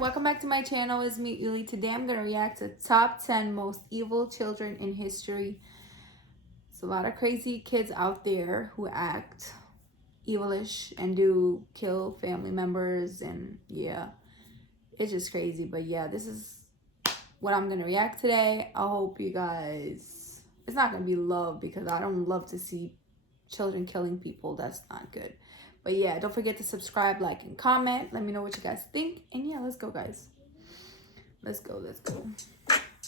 welcome back to my channel. It's me, Ylli. Today I'm going to react to top 10 most evil children in history. There's a lot of crazy kids out there who act evilish and do kill family members, and yeah, it's just crazy. But yeah, this is what I'm going to react today. I hope you guys, it's not going to be love because I don't love to see children killing people. That's not good. But yeah, don't forget to subscribe, like, and comment. Let me know what you guys think. And yeah, let's go, guys. Let's go.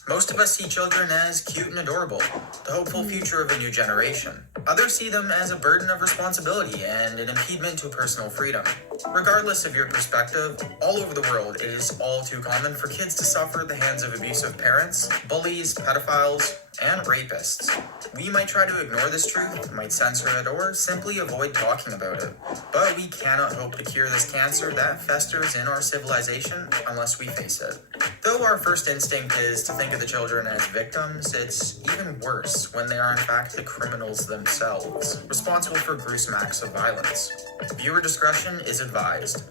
Most of us see children as cute and adorable, the hopeful future of a new generation. Others see them as a burden of responsibility and an impediment to personal freedom. Regardless of your perspective, all over the world, it is all too common for kids to suffer at the hands of abusive parents, bullies, pedophiles, and rapists. We might try to ignore this truth, might censor it, or simply avoid talking about it. But we cannot hope to cure this cancer that festers in our civilization unless we face it. Though our first instinct is to think of the children as victims, it's even worse when they are in fact the criminals themselves, responsible for gruesome acts of violence. Viewer discretion is advised.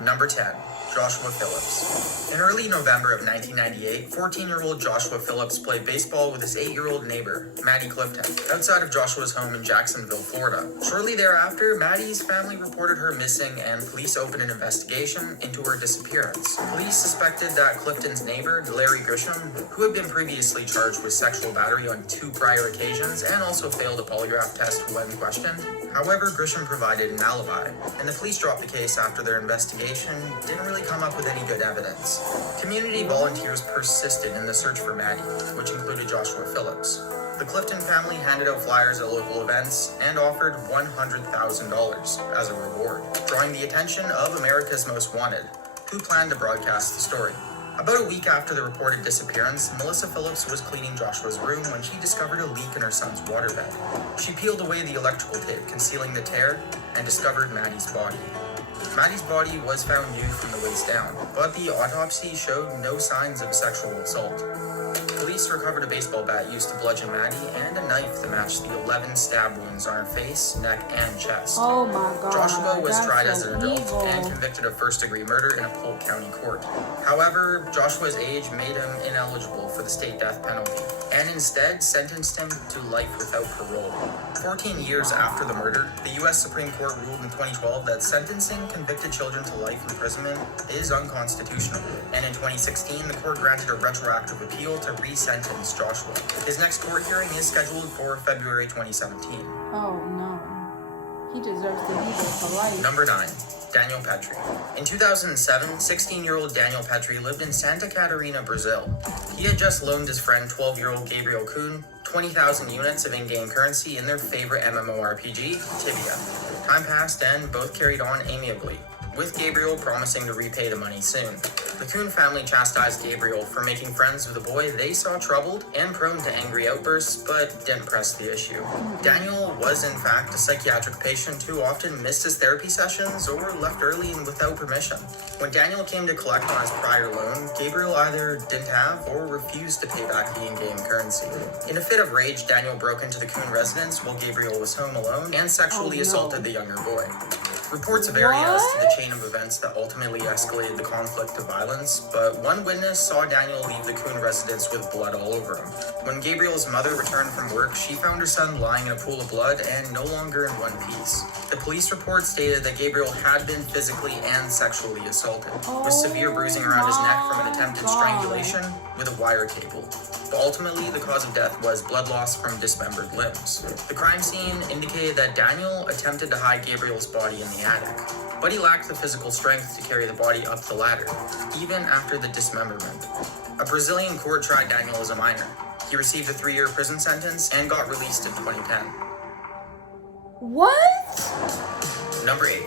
Number 10. Joshua Phillips. In early November of 1998, 14-year-old Joshua Phillips played baseball with his 8-year-old neighbor, Maddie Clifton, outside of Joshua's home in Jacksonville, Florida. Shortly thereafter, Maddie's family reported her missing and police opened an investigation into her disappearance. Police suspected that Clifton's neighbor, Larry Grisham, who had been previously charged with sexual battery on 2 prior occasions and also failed a polygraph test when questioned. However, Grisham provided an alibi, and the police dropped the case after their investigation didn't really come up with any good evidence. Community volunteers persisted in the search for Maddie, which included Joshua Phillips. The Clifton family handed out flyers at local events and offered $100,000 as a reward, drawing the attention of America's Most Wanted, who planned to broadcast the story. About a week after the reported disappearance, Melissa Phillips was cleaning Joshua's room when she discovered a leak in her son's waterbed. She peeled away the electrical tape concealing the tear and discovered Maddie's body. Maddie's body was found nude from the waist down, but the autopsy showed no signs of sexual assault. Police recovered a baseball bat used to bludgeon Maddie and a knife that matched the 11 stab wounds on her face, neck, and chest. Oh my God. Joshua was tried as so an adult evil. and convicted of first-degree murder in a Polk County court. However, Joshua's age made him ineligible for the state death penalty, and instead sentenced him to life without parole. 14 years after the murder, the U.S. Supreme Court ruled in 2012 that sentencing convicted children to life imprisonment is unconstitutional, and in 2016, the court granted a retroactive appeal to re-sentence Joshua. His next court hearing is scheduled for February 2017. Oh no. He deserves to be there for life. Number 9. Daniel Petrie. In 2007, 16-year-old Daniel Petrie lived in Santa Catarina, Brazil. He had just loaned his friend 12-year-old Gabriel Kuhn 20,000 units of in-game currency in their favorite MMORPG, Tibia. Time passed and both carried on amiably, with Gabriel promising to repay the money soon. The Kuhn family chastised Gabriel for making friends with a boy they saw troubled and prone to angry outbursts, but didn't press the issue. Daniel was in fact a psychiatric patient who often missed his therapy sessions or left early and without permission. When Daniel came to collect on his prior loan, Gabriel either didn't have or refused to pay back the in-game currency. In a fit of rage, Daniel broke into the Kuhn residence while Gabriel was home alone and sexually assaulted the younger boy. Reports vary as to the chain of events that ultimately escalated the conflict to violence, but one witness saw Daniel leave the Kuhn residence with blood all over him. When Gabriel's mother returned from work, she found her son lying in a pool of blood and no longer in one piece. The police report stated that Gabriel had been physically and sexually assaulted, with severe bruising around his neck from an attempted strangulation with a wire cable. But ultimately, the cause of death was blood loss from dismembered limbs. The crime scene indicated that Daniel attempted to hide Gabriel's body in the attic, but he lacked the physical strength to carry the body up the ladder, even after the dismemberment. A Brazilian court tried Daniel as a minor. He received a 3-year prison sentence and got released in 2010. What? Number 8.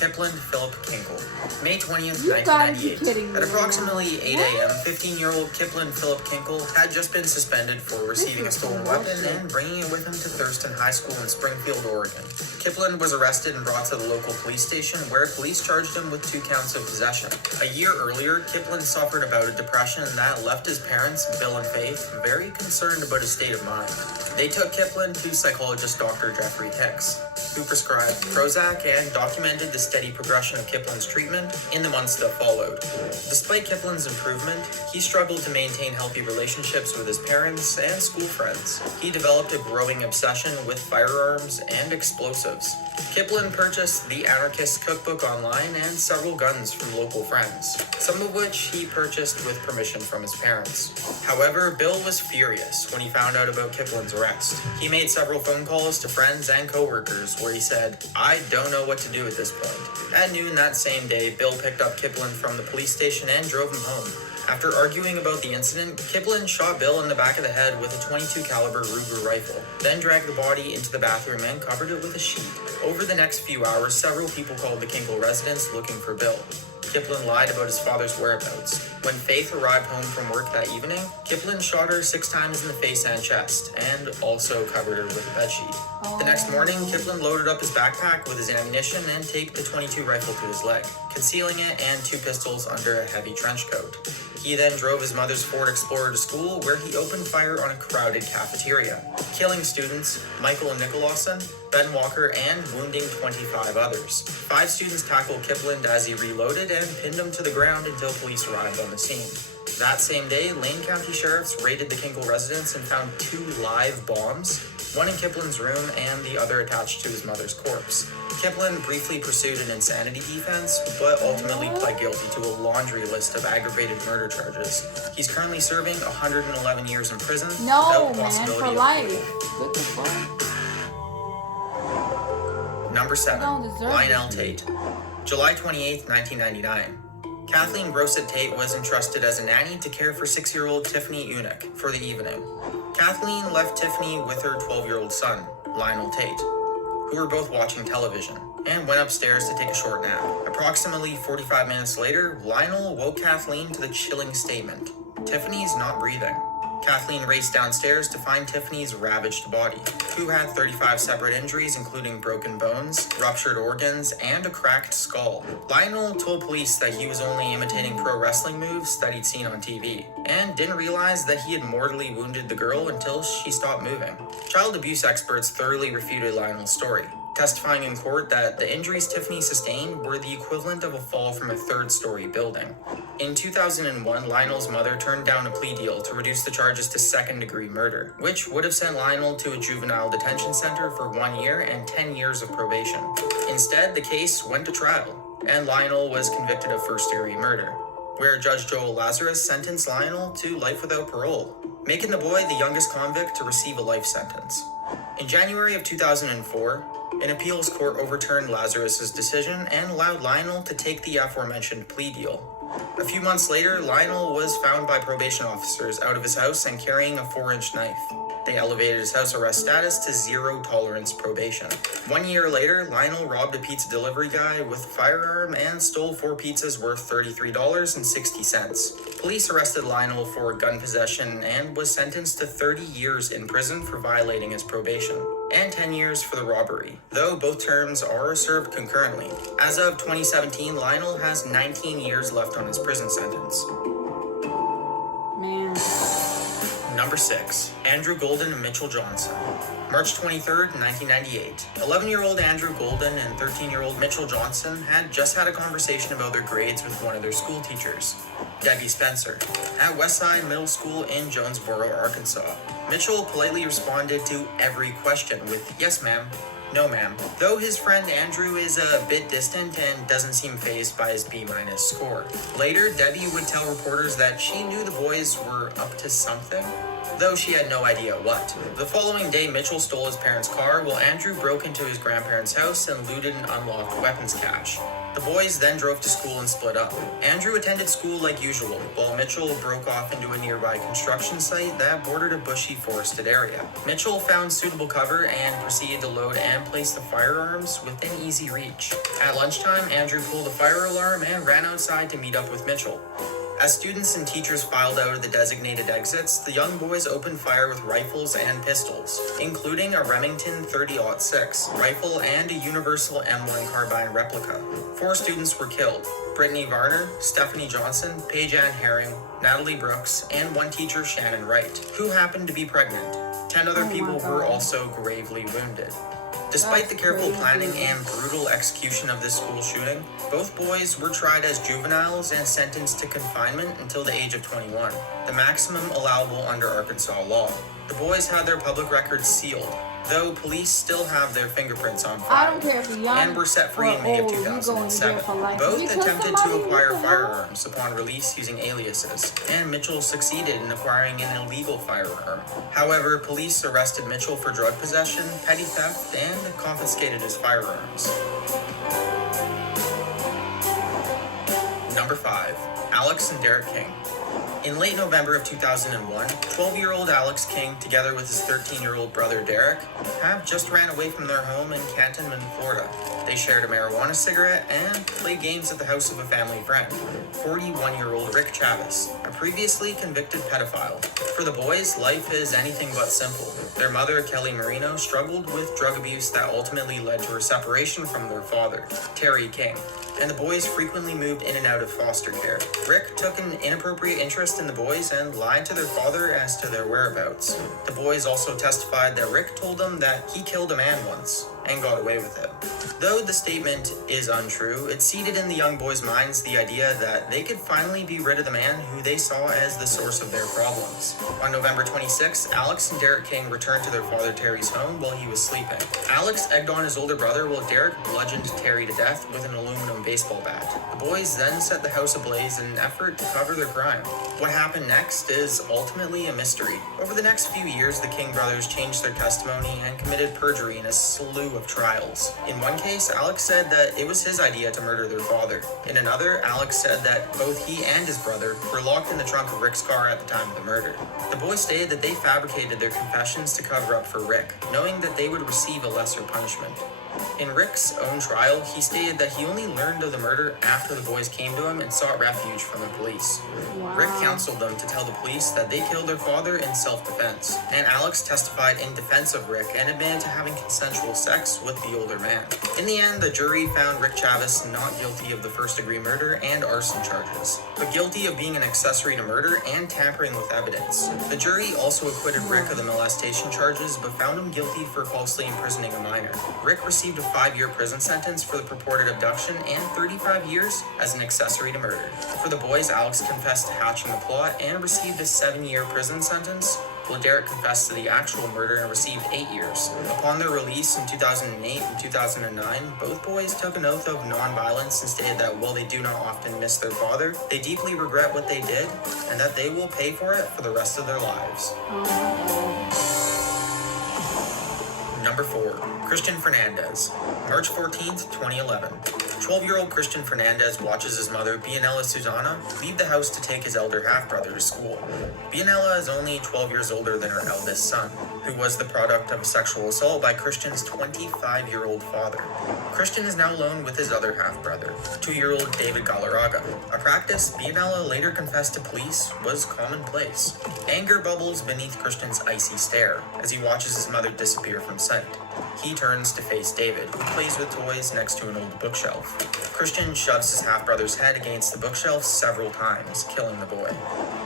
Kipland Philip Kinkle. May 20th, You gotta be kidding 1998. me. At approximately 8 a.m., 15-year-old Kipland Philip Kinkle had just been suspended for receiving a stolen weapon and bringing it with him to Thurston High School in Springfield, Oregon. Kipland was arrested and brought to the local police station where police charged him with 2 counts of possession. A year earlier, Kipland suffered a bout of depression that left his parents, Bill and Faith, very concerned about his state of mind. They took Kipland to psychologist Dr. Jeffrey Hicks. who prescribed Prozac and documented the steady progression of Kiplin's treatment in the months that followed. Despite Kiplin's improvement, he struggled to maintain healthy relationships with his parents and school friends. He developed a growing obsession with firearms and explosives. Kiplin purchased the Anarchist Cookbook online and several guns from local friends, some of which he purchased with permission from his parents. However, Bill was furious when he found out about Kiplin's arrest. He made several phone calls to friends and coworkers where he said, "I don't know what to do at this point." At noon that same day, Bill picked up Kiplin from the police station and drove him home. After arguing about the incident, Kiplin shot Bill in the back of the head with a .22 caliber Ruger rifle, then dragged the body into the bathroom and covered it with a sheet. Over the next few hours, several people called the Kinkle residence looking for Bill. Kiplin lied about his father's whereabouts. When Faith arrived home from work that evening, Kiplin shot her 6 times in the face and chest, and also covered her with a bedsheet. The next morning, Kiplin loaded up his backpack with his ammunition and taped the .22 rifle to his leg, concealing it and 2 pistols under a heavy trench coat. He then drove his mother's Ford Explorer to school, where he opened fire on a crowded cafeteria, killing students Michael Nicholson, Ben Walker, and wounding 25 others. 5 students tackled Kiplin as he reloaded and pinned him to the ground until police arrived on the scene. That same day, Lane County sheriffs raided the Kinkle residence and found 2 live bombs, one in Kiplin's room and the other attached to his mother's corpse. Kiplin briefly pursued an insanity defense, but ultimately pled guilty to a laundry list of aggravated murder charges. He's currently serving 111 years in prison without possibility for of life. parole. What the fuck? Number 7. don't deserve Lionel it. Tate. July 28, 1999. Kathleen Grosset Tate was entrusted as a nanny to care for 6-year-old Tiffany Unick for the evening. Kathleen left Tiffany with her 12-year-old son, Lionel Tate, who were both watching television, and went upstairs to take a short nap. Approximately 45 minutes later, Lionel woke Kathleen to the chilling statement, "Tiffany's not breathing." Kathleen raced downstairs to find Tiffany's ravaged body, who had 35 separate injuries including broken bones, ruptured organs, and a cracked skull. Lionel told police that he was only imitating pro wrestling moves that he'd seen on TV, and didn't realize that he had mortally wounded the girl until she stopped moving. Child abuse experts thoroughly refuted Lionel's story, testifying in court that the injuries Tiffany sustained were the equivalent of a fall from a 3rd-story building. In 2001, Lionel's mother turned down a plea deal to reduce the charges to 2nd-degree murder, which would have sent Lionel to a juvenile detention center for 1 year and 10 years of probation. Instead, the case went to trial, and Lionel was convicted of 1st-degree murder, where Judge Joel Lazarus sentenced Lionel to life without parole, making the boy the youngest convict to receive a life sentence. In January of 2004, an appeals court overturned Lazarus's decision and allowed Lionel to take the aforementioned plea deal. A few months later, Lionel was found by probation officers out of his house and carrying a 4-inch knife. They elevated his house arrest status to 0 tolerance probation. 1 year later, Lionel robbed a pizza delivery guy with a firearm and stole 4 pizzas worth $33.60. Police arrested Lionel for gun possession and was sentenced to 30 years in prison for violating his probation, and 10 years for the robbery, though both terms are served concurrently. As of 2017, Lionel has 19 years left on his prison sentence. Man. Number 6. Andrew Golden and Mitchell Johnson. March 23rd, 1998. 11-year-old Andrew Golden and 13-year-old Mitchell Johnson had just had a conversation about their grades with one of their school teachers, Debbie Spencer, at Westside Middle School in Jonesboro, Arkansas. Mitchell politely responded to every question with, "Yes, ma'am," "No, ma'am," though his friend Andrew is a bit distant and doesn't seem fazed by his B- score. Later, Debbie would tell reporters that she knew the boys were up to something, though she had no idea what. The following day, Mitchell stole his parents' car while Andrew broke into his grandparents' house and looted an unlocked weapons cache. The boys then drove to school and split up. Andrew attended school like usual, while Mitchell broke off into a nearby construction site that bordered a bushy forested area. Mitchell found suitable cover and proceeded to load and place the firearms within easy reach. At lunchtime, Andrew pulled a fire alarm and ran outside to meet up with Mitchell. As students and teachers filed out of the designated exits, the young boys opened fire with rifles and pistols, including a Remington 30-06 rifle and a Universal M1 carbine replica. 4 students were killed: Brittany Varner, Stephanie Johnson, Paige Ann Herring, Natalie Brooks, and one teacher, Shannon Wright, who happened to be pregnant. 10 other people were also gravely wounded. Despite That's the careful crazy. planning and brutal execution of this school shooting, both boys were tried as juveniles and sentenced to confinement until the age of 21, the maximum allowable under Arkansas law. The boys had their public records sealed, though police still have their fingerprints on I file, don't care if you're young and were set free or in May of old, you go in jail 2007. for life. If Both you kill attempted somebody, to acquire what the hell? firearms upon release using aliases, and Mitchell succeeded in acquiring an illegal firearm. However, police arrested Mitchell for drug possession, petty theft, and confiscated his firearms. Number 5. Alex and Derek King. In late November of 2001, 12-year-old Alex King, together with his 13-year-old brother Derek, have just ran away from their home in Cantonment, Florida. They shared a marijuana cigarette and played games at the house of a family friend, 41-year-old Rick Chavez, a previously convicted pedophile. For the boys, life is anything but simple. Their mother, Kelly Marino, struggled with drug abuse that ultimately led to her separation from their father, Terry King, and the boys frequently moved in and out of foster care. Rick took an inappropriate interest in the boys and lied to their father as to their whereabouts. The boys also testified that Rick told them that he killed a man once and got away with it. Though the statement is untrue, it seeded in the young boys' minds the idea that they could finally be rid of the man who they saw as the source of their problems. On November 26, Alex and Derek King returned to their father Terry's home while he was sleeping. Alex egged on his older brother while Derek bludgeoned Terry to death with an aluminum baseball bat. The boys then set the house ablaze in an effort to cover their crime. What happened next is ultimately a mystery. Over the next few years, the King brothers changed their testimony and committed perjury in a slew of trials. In one case, Alex said that it was his idea to murder their father. In another, Alex said that both he and his brother were locked in the trunk of Rick's car at the time of the murder. The boys stated that they fabricated their confessions to cover up for Rick, knowing that they would receive a lesser punishment. In Rick's own trial, he stated that he only learned of the murder after the boys came to him and sought refuge from the police. Wow. Rick counseled them to tell the police that they killed their father in self-defense, and Alex testified in defense of Rick and admitted to having consensual sex with the older man. In the end, the jury found Rick Chavez not guilty of the first-degree murder and arson charges, but guilty of being an accessory to murder and tampering with evidence. The jury also acquitted Rick of the molestation charges, but found him guilty for falsely imprisoning a minor. Rick received a 5-year prison sentence for the purported abduction and 35 years as an accessory to murder. For the boys, Alex confessed to hatching the plot and received a 7-year prison sentence, while Derek confessed to the actual murder and received 8 years. Upon their release in 2008 and 2009, both boys took an oath of non-violence and stated that while they do not often miss their father, they deeply regret what they did and that they will pay for it for the rest of their lives. Number 4. Christian Fernandez. March 14th, 2011. 12-year-old Christian Fernandez watches his mother, Bianella Susana, leave the house to take his elder half-brother to school. Bianella is only 12 years older than her eldest son, who was the product of a sexual assault by Christian's 25-year-old father. Christian is now alone with his other half-brother, 2-year-old David Galarraga, a practice Bianella later confessed to police was commonplace. Anger bubbles beneath Christian's icy stare as he watches his mother disappear from sight. He turns to face David, who plays with toys next to an old bookshelf. Christian shoves his half-brother's head against the bookshelf several times, killing the boy.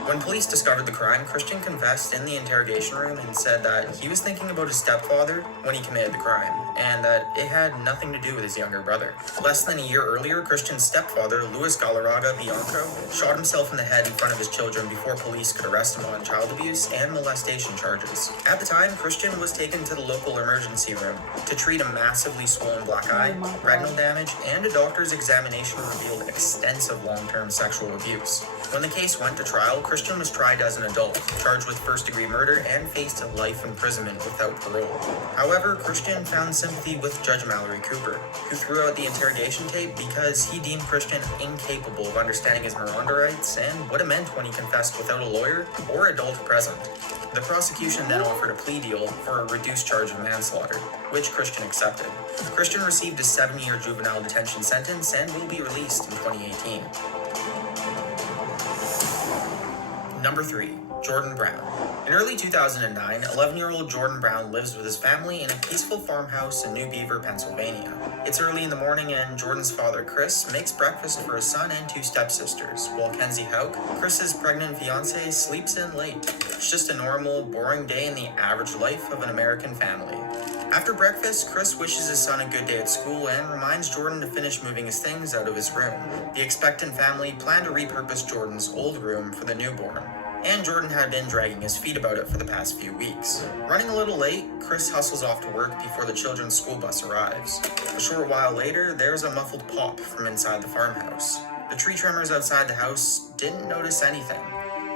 When police discovered the crime, Christian confessed in the interrogation room and said that he was thinking about his stepfather when he committed the crime, and that it had nothing to do with his younger brother. Less than a year earlier, Christian's stepfather, Luis Galarraga Bianco, shot himself in the head in front of his children before police could arrest him on child abuse and molestation charges. At the time, Christian was taken to the local emergency room to treat a massively swollen black eye, retinal damage, and a doctor's examination revealed extensive long-term sexual abuse. When the case went to trial, Christian was tried as an adult, charged with first-degree murder, and faced life imprisonment without parole. However, Christian found sympathy with Judge Mallory Cooper, who threw out the interrogation tape because he deemed Christian incapable of understanding his Miranda rights and what it meant when he confessed without a lawyer or adult present. The prosecution then offered a plea deal for a reduced charge of manslaughter, which Christian accepted. Christian received a 7-year juvenile detention sentence and will be released in 2018. Number 3. Jordan Brown. In early 2009, 11-year-old Jordan Brown lives with his family in a peaceful farmhouse in New Beaver, Pennsylvania. It's early in the morning and Jordan's father, Chris, makes breakfast for his son and two stepsisters, while Kenzie Hauk, Chris's pregnant fiancée, sleeps in late. It's just a normal, boring day in the average life of an American family. After breakfast, Chris wishes his son a good day at school and reminds Jordan to finish moving his things out of his room. The expectant family planned to repurpose Jordan's old room for the newborn, and Jordan had been dragging his feet about it for the past few weeks. Running a little late, Chris hustles off to work before the children's school bus arrives. A short while later, there's a muffled pop from inside the farmhouse. The tree trimmers outside the house didn't notice anything,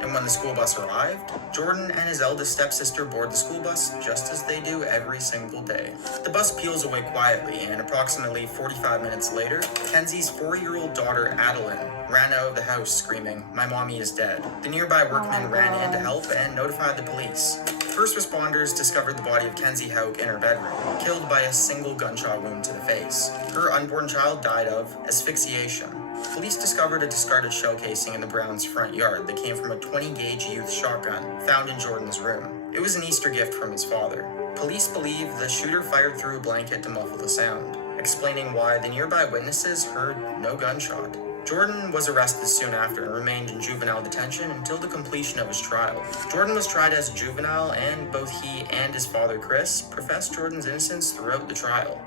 and when the school bus arrived, Jordan and his eldest stepsister board the school bus just as they do every single day. The bus peels away quietly, and approximately 45 minutes later, Kenzie's 4-year-old daughter, Adeline, ran out of the house screaming, "My mommy is dead." The nearby workmen ran in to help and notified the police. First responders discovered the body of Kenzie Hauk in her bedroom, killed by a single gunshot wound to the face. Her unborn child died of asphyxiation. Police discovered a discarded shell casing in the Browns' front yard that came from a 20-gauge youth shotgun found in Jordan's room. It was an Easter gift from his father. Police believe the shooter fired through a blanket to muffle the sound, explaining why the nearby witnesses heard no gunshot. Jordan was arrested soon after and remained in juvenile detention until the completion of his trial. Jordan was tried as a juvenile, and both he and his father, Chris, professed Jordan's innocence throughout the trial.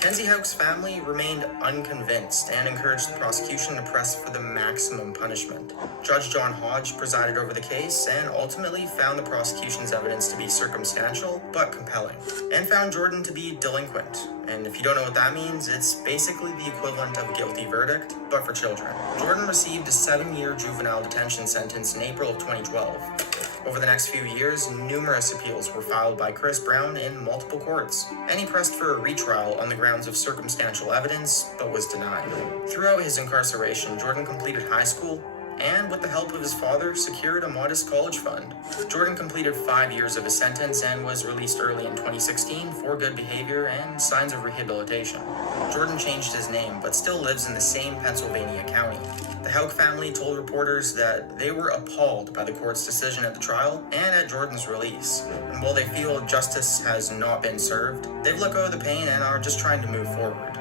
Kenzie Hauk's family remained unconvinced and encouraged the prosecution to press for the maximum punishment. Judge John Hodge presided over the case and ultimately found the prosecution's evidence to be circumstantial but compelling, and found Jordan to be delinquent. And if you don't know what that means, it's basically the equivalent of a guilty verdict, but for children. Jordan received a 7-year juvenile detention sentence in April of 2012. Over the next few years, numerous appeals were filed by Chris Brown in multiple courts, and he pressed for a retrial on the grounds of circumstantial evidence, but was denied. Throughout his incarceration, Jordan completed high school, and with the help of his father, secured a modest college fund. Jordan completed 5 years of his sentence and was released early in 2016 for good behavior and signs of rehabilitation. Jordan changed his name, but still lives in the same Pennsylvania county. The Hauk family told reporters that they were appalled by the court's decision at the trial and at Jordan's release. And while they feel justice has not been served, they've let go of the pain and are just trying to move forward.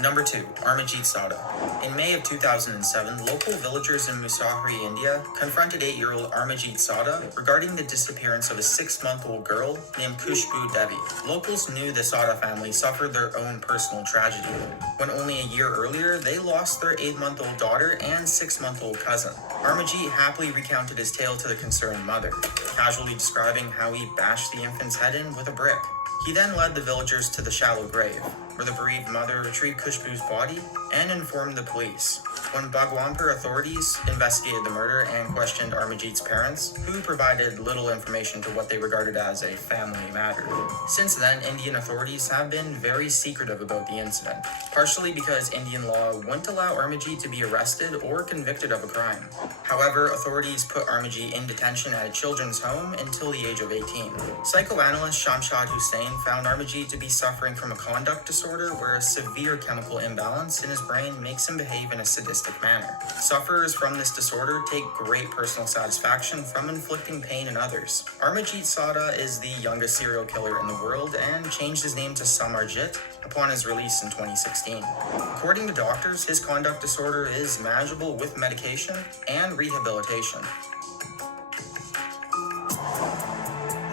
Number 2, Armageddon Sada. In May of 2007, local villagers in Musahri, India, confronted 8-year-old Armageddon Sada regarding the disappearance of a 6-month-old girl named Khushbu Devi. Locals knew the Sada family suffered their own personal tragedy, when only a year earlier they lost their 8-month-old daughter and 6-month-old cousin. Armageddon happily recounted his tale to the concerned mother, casually describing how he bashed the infant's head in with a brick. He then led the villagers to the shallow grave, where the bereaved mother retrieved Khushbu's body and informed the police. When Bhagwanpur authorities investigated the murder and questioned Armageddon's parents, who provided little information to what they regarded as a family matter. Since then, Indian authorities have been very secretive about the incident, partially because Indian law wouldn't allow Armageddon to be arrested or convicted of a crime. However, authorities put Armageddon in detention at a children's home until the age of 18. Psychoanalyst Shamshad Hussain found Armageddon to be suffering from a conduct disorder where a severe chemical imbalance in his brain makes him behave in a sadistic manner. Sufferers from this disorder take great personal satisfaction from inflicting pain in others. Armageddon Sada is the youngest serial killer in the world and changed his name to Samarjit upon his release in 2016. According to doctors, his conduct disorder is manageable with medication and rehabilitation.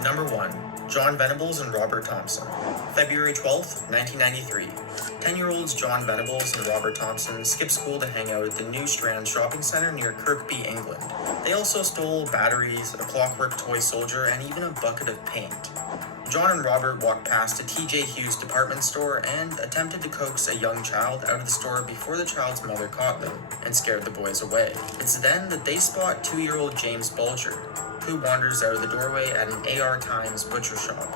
Number 1. John Venables and Robert Thompson. February 12, 1993. 10-year-olds John Venables and Robert Thompson skipped school to hang out at the New Strand shopping centre near Kirkby, England. They also stole batteries, a clockwork toy soldier, and even a bucket of paint. John and Robert walked past a TJ Hughes department store and attempted to coax a young child out of the store before the child's mother caught them and scared the boys away. It's then that they spot 2-year-old James Bulger, who wanders out of the doorway at an AR Times butcher shop.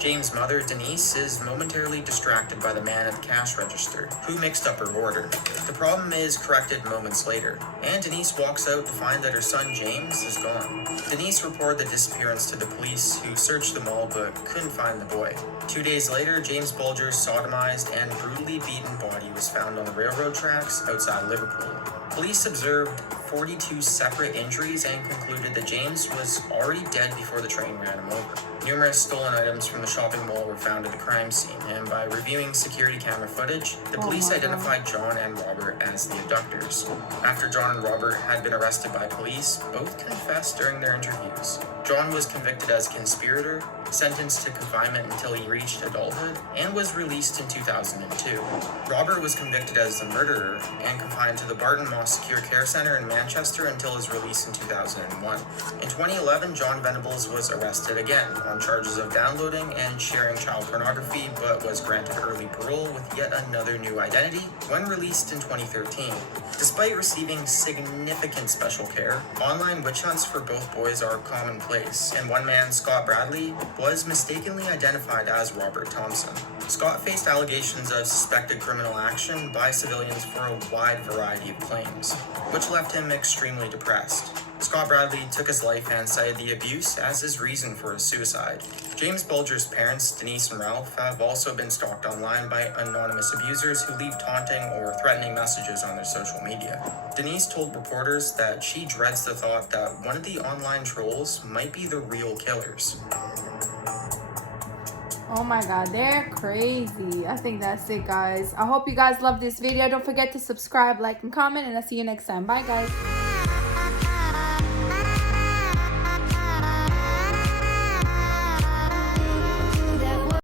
James' mother, Denise, is momentarily distracted by the man at the cash register, who mixed up her order. The problem is corrected moments later, and Denise walks out to find that her son James is gone. Denise reported the disappearance to the police, who searched the mall but couldn't find the boy. 2 days later, James Bulger's sodomized and brutally beaten body was found on the railroad tracks outside Liverpool. Police observed 42 separate injuries and concluded that James was already dead before the train ran him over. Numerous stolen items from the shopping mall were found at the crime scene, and by reviewing security camera footage, the police identified John and Robert as the abductors. After John and Robert had been arrested by police, both confessed during their interviews. John was convicted as conspirator, sentenced to confinement until he reached adulthood, and was released in 2002. Robert was convicted as the murderer and confined to the Barton Moss Secure Care Center in Manchester until his release in 2001. In 2011, John Venables was arrested again on charges of downloading and sharing child pornography, but was granted early parole with yet another new identity when released in 2013. Despite receiving significant special care, online witch hunts for both boys are commonplace, and one man, Scott Bradley, was mistakenly identified as Robert Thompson. Scott faced allegations of suspected criminal action by civilians for a wide variety of claims, which left him extremely depressed. Scott Bradley took his life and cited the abuse as his reason for his suicide. James Bulger's parents, Denise and Ralph, have also been stalked online by anonymous abusers who leave taunting or threatening messages on their social media. Denise told reporters that she dreads the thought that one of the online trolls might be the real killers. Oh my god, they're crazy. I think that's it, guys. I hope you guys love this video. Don't forget to subscribe, like, and comment, and I'll see you next time. Bye, guys.